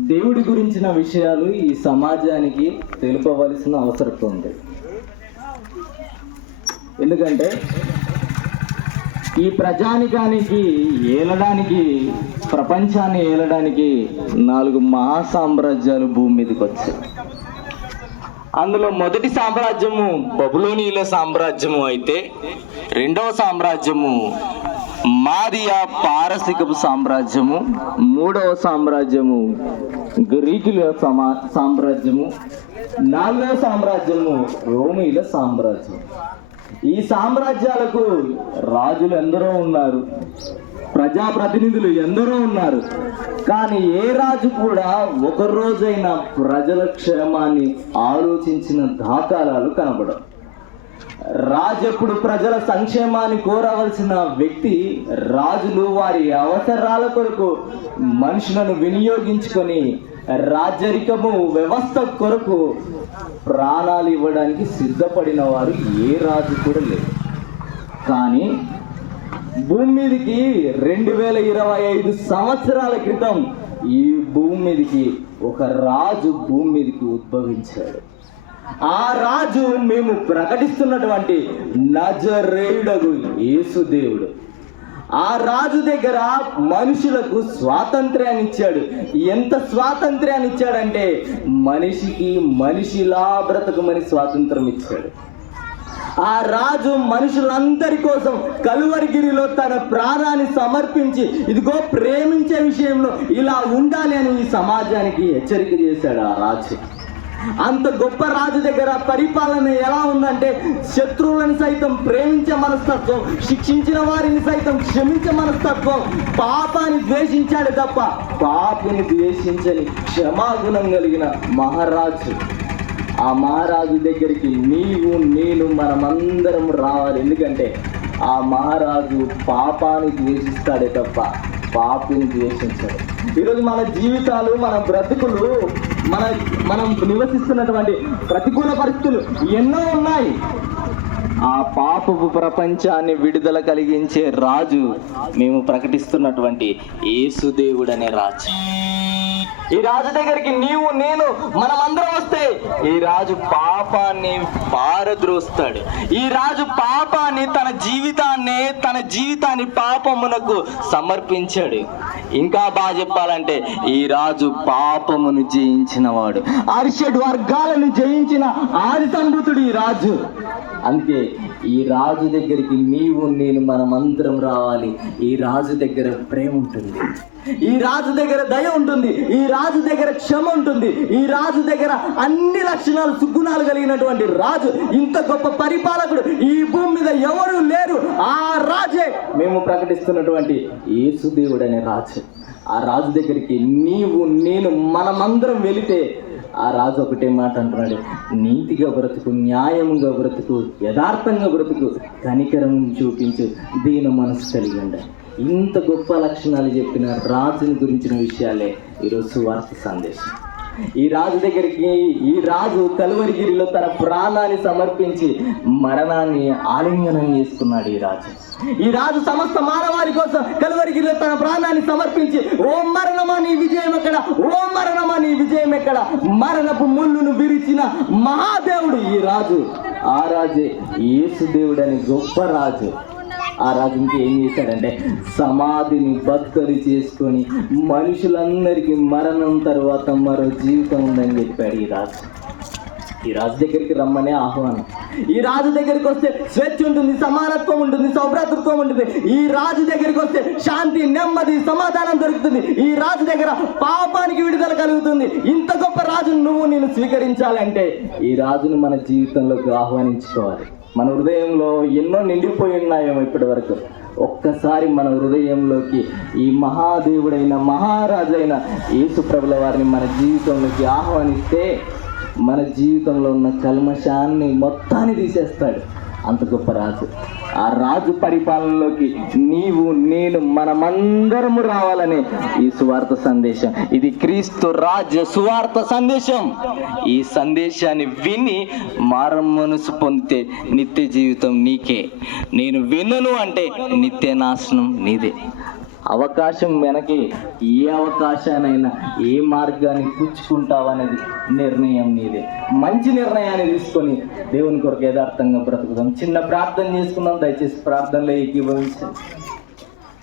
దేవుడి గురించిన విషయాలు ఈ సమాజానికి తెలుపవలసిన అవసరం ఉంది. ఎందుకంటే ఈ ప్రజానికానికి ఏలడానికి ప్రపంచాన్ని ఏలడానికి నాలుగు మహా సామ్రాజ్యాలు భూమి మీదకి వచ్చాయి. అందులో మొదటి సామ్రాజ్యము బబులోనియుల సామ్రాజ్యము అయితే రెండవ సామ్రాజ్యము మాదియా పారసిక సామ్రాజ్యము మూడవ సామ్రాజ్యము గ్రీకుల సమా సామ్రాజ్యము నాలుగవ సామ్రాజ్యము రోమిల సామ్రాజ్యం. ఈ సామ్రాజ్యాలకు రాజులు ఎందరో ఉన్నారు ప్రజాప్రతినిధులు ఎందరో ఉన్నారు కానీ ఏ రాజు కూడా ఒకరోజైనా ప్రజల క్షేమాన్ని ఆలోచించిన దాఖలాలు కనబడవు. రాజప్పుడు ప్రజల సంక్షేమాన్ని కోరవలసిన వ్యక్తి రాజులు వారి అవసరాల కొరకు మనుషులను వినియోగించుకొని రాజరికము వ్యవస్థ కొరకు ప్రాణాలు ఇవ్వడానికి సిద్ధపడిన వారు ఏ రాజు కూడా లేదు కానీ భూమి మీదకి రెండు వేల ఇరవై ఐదు సంవత్సరాల క్రితం ఈ భూమి మీదకి ఒక రాజు భూమి మీదకి ఉద్భవించాడు. ఆ రాజు మేము ప్రకటిస్తున్నటువంటి నజరేయుడగు యేసుదేవుడు ఆ రాజు దగ్గర మనుషులకు స్వాతంత్ర్యాన్ని ఇచ్చాడు. ఎంత స్వాతంత్ర్యాన్ని ఇచ్చాడంటే మనిషికి మనిషిలా బ్రతకమని స్వాతంత్రం ఇచ్చాడు. ఆ రాజు మనుషులందరి కోసం కలువరిగిరిలో తన ప్రాణాన్ని సమర్పించి ఇదిగో ప్రేమించే విషయంలో ఇలా ఉండాలి అని ఈ సమాజానికి హెచ్చరిక చేశాడు ఆ రాజు. అంత గొప్ప రాజు దగ్గర పరిపాలన ఎలా ఉందంటే శత్రువులను సైతం ప్రేమించే మనస్తత్వం శిక్షించిన వారిని సైతం క్షమించే మనస్తత్వం పాపాన్ని ద్వేషించాడు తప్ప పాపుని ద్వేషించని క్షమాగుణం కలిగిన మహారాజు. ఆ మహారాజు దగ్గరికి నీవు నేను మనమందరం రావాలి. ఎందుకంటే ఆ మహారాజు పాపాన్ని ద్వేషిస్తాడే తప్ప పాపిని ద్వేషించాడు. ఈరోజు మన జీవితాలు మన బ్రతుకులు మన మనం నివసిస్తున్నటువంటి ప్రతికూల పరిస్థితులు ఎన్నో ఉన్నాయి. ఆ పాపపు ప్రపంచాన్ని విడుదల కలిగించే రాజు మేము ప్రకటిస్తున్నటువంటి యేసుదేవుడు అనే రాజు. ఈ రాజు దగ్గరికి నీవు నేను మనమందరం వస్తే ఈ రాజు పాపాన్ని పారద్రోస్తాడు. ఈ రాజు పాపాన్ని తన జీవితాన్ని తన జీవితాన్ని పాపమునకు సమర్పించాడు. ఇంకా బాగా చెప్పాలంటే ఈ రాజు పాపమును జయించిన వాడు అరిషడ్ వర్గాలను జయించిన ఆది సంభూతుడు ఈ రాజు. అందుకే ఈ రాజు దగ్గరికి నీవు నేను మనమందరం రావాలి. ఈ రాజు దగ్గర ప్రేమ ఉంటుంది. ఈ రాజు దగ్గర దయ ఉంటుంది. ఈ రాజు దగ్గర క్షమ ఉంటుంది. ఈ రాజు దగ్గర అన్ని లక్షణాలు సుగుణాలు కలిగినటువంటి రాజు ఇంత గొప్ప పరిపాలకుడు. ఈ భూమి మీద ఎవరు లేరు. ఆ రాజే మేము ప్రకటిస్తున్నటువంటి యేసుదేవుడు అనే రాజు. ఆ రాజు దగ్గరికి నీవు నేను మనమందరం వెళితే ఆ రాజు ఒకటే మాట అంటున్నాడు నీతిగా బ్రతుకు న్యాయంగా బ్రతుకు యథార్థంగా బ్రతుకు కనికరం చూపించు దీని మనసు కలిగి ఉండాలి ఇంత గొప్ప లక్షణాలు చెప్పిన రాజుని గురించిన విషయాలే ఈరోజు సువార్త సందేశం. ఈ రాజు దగ్గరికి ఈ రాజు కలువరిగిరిలో తన ప్రాణాన్ని సమర్పించి మరణాన్ని ఆలింగనం చేసుకున్నాడు ఈ రాజు. ఈ రాజు సమస్త మానవారి కోసం కలువరిగిరిలో తన ప్రాణాన్ని సమర్పించి ఓ మరణమా నీ విజయం ఎక్కడ? ఓ మరణమా నీ విజయం ఎక్కడ? మరణపు ముళ్ళును విరిచిన మహాదేవుడు ఈ రాజు. ఆ రాజే యేసుదేవుడు అని గొప్ప రాజు. ఆ రాజు ఇంకా ఏం చేశాడంటే సమాధిని భక్తులు చేసుకొని మనుషులందరికీ మరణం తర్వాత మరో జీవితం ఉందని చెప్పాడు ఈ రాజు. ఈ రాజు దగ్గరికి రమ్మనే ఆహ్వానం. ఈ రాజు దగ్గరికి వస్తే స్వేచ్ఛ ఉంటుంది సమానత్వం ఉంటుంది సౌభ్రాతృత్వం ఉంటుంది. ఈ రాజు దగ్గరికి వస్తే శాంతి నెమ్మది సమాధానం దొరుకుతుంది. ఈ రాజు దగ్గర పాపానికి విడుదల కలుగుతుంది. ఇంత గొప్ప రాజును నువ్వు నేను స్వీకరించాలంటే ఈ రాజును మన జీవితంలోకి ఆహ్వానించుకోవాలి. మన హృదయంలో ఎన్నో నిండిపోయి ఉన్నాయేమో ఇప్పటి వరకు. ఒక్కసారి మన హృదయంలోకి ఈ మహాదేవుడైన మహారాజైన యేసు ప్రభుల వారిని మన జీవితంలోకి ఆహ్వానిస్తే మన జీవితంలో ఉన్న కల్మషాన్ని మొత్తాన్ని తీసేస్తాడు. అంత గొప్ప రాజు. ఆ రాజు పరిపాలనలోకి నీవు నేను మనమందరము రావాలనే ఈ సువార్త సందేశం. ఇది క్రీస్తు రాజ్య సువార్త సందేశం. ఈ సందేశాన్ని విని మారం మనసు పొందితే నిత్య జీవితం నీకే. నేను వినను అంటే నిత్య నాశనం నీదే. అవకాశం వెనకే ఏ అవకాశానైనా ఏ మార్గాన్ని పుచ్చుకుంటావనేది నిర్ణయం నీదే. మంచి నిర్ణయాన్ని తీసుకొని దేవుని కొరకు యథార్థంగా బ్రతుకుదాం. చిన్న ప్రార్థన చేసుకుందాం. దయచేసి ప్రార్థనలో ఏకీభవించండి.